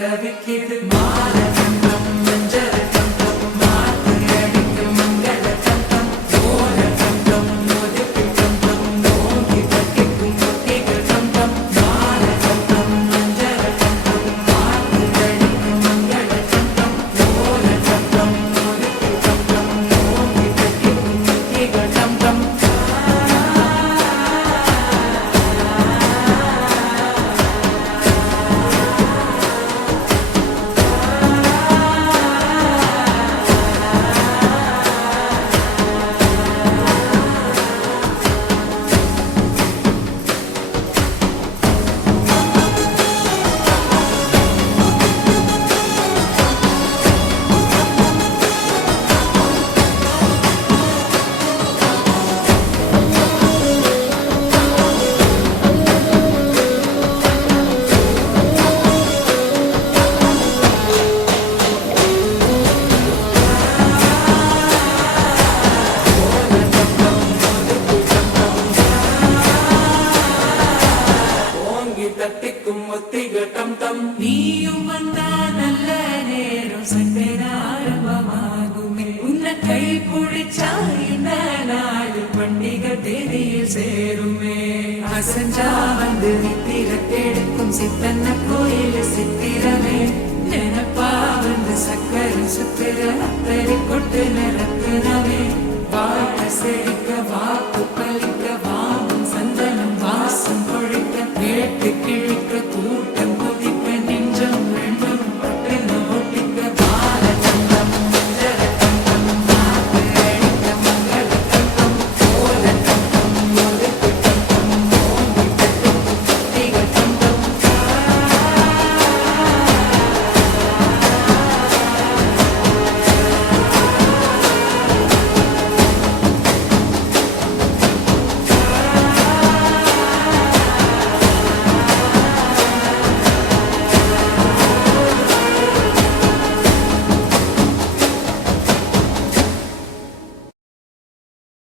தவிக்கிது மாலை கண்டம் மஞ்சள் கண்டம் மாத்து அடிக்கும் மங்கள கண்டம் ஓல கண்டம் ஒதுக்கு கண்டம் நோக்கி பட்டிக்கும் முத்திகள் கண்டம் மாலை கண்டம் மஞ்சள் கண்டம் மாத்து அடிக்கும் மங்கள கண்டம் ஓல கண்டம் ஒதுக்கு கண்டம் நோக்கி பட்டிக்கும் முத்திகள் கண்டம் தட்டிக்கும் ஒத்திகள் டம் டம் நீயும் வந்தா நல்ல நேரம் சட்டென ஆரம்பமாகுமே உன்னை கை பிடிச்சா இந்த நாடு பண்டிகை தேதியில் சேருமே அசஞ்சா வந்து நித்திர தேடுக்கும் சித்தன்ன கோயில் சித்திரமே நினப்பா வந்து சக்கரை சுத்திர அத்தரி கொட்டு நிறக்குனவே வாழ செழிக்க வாக்கு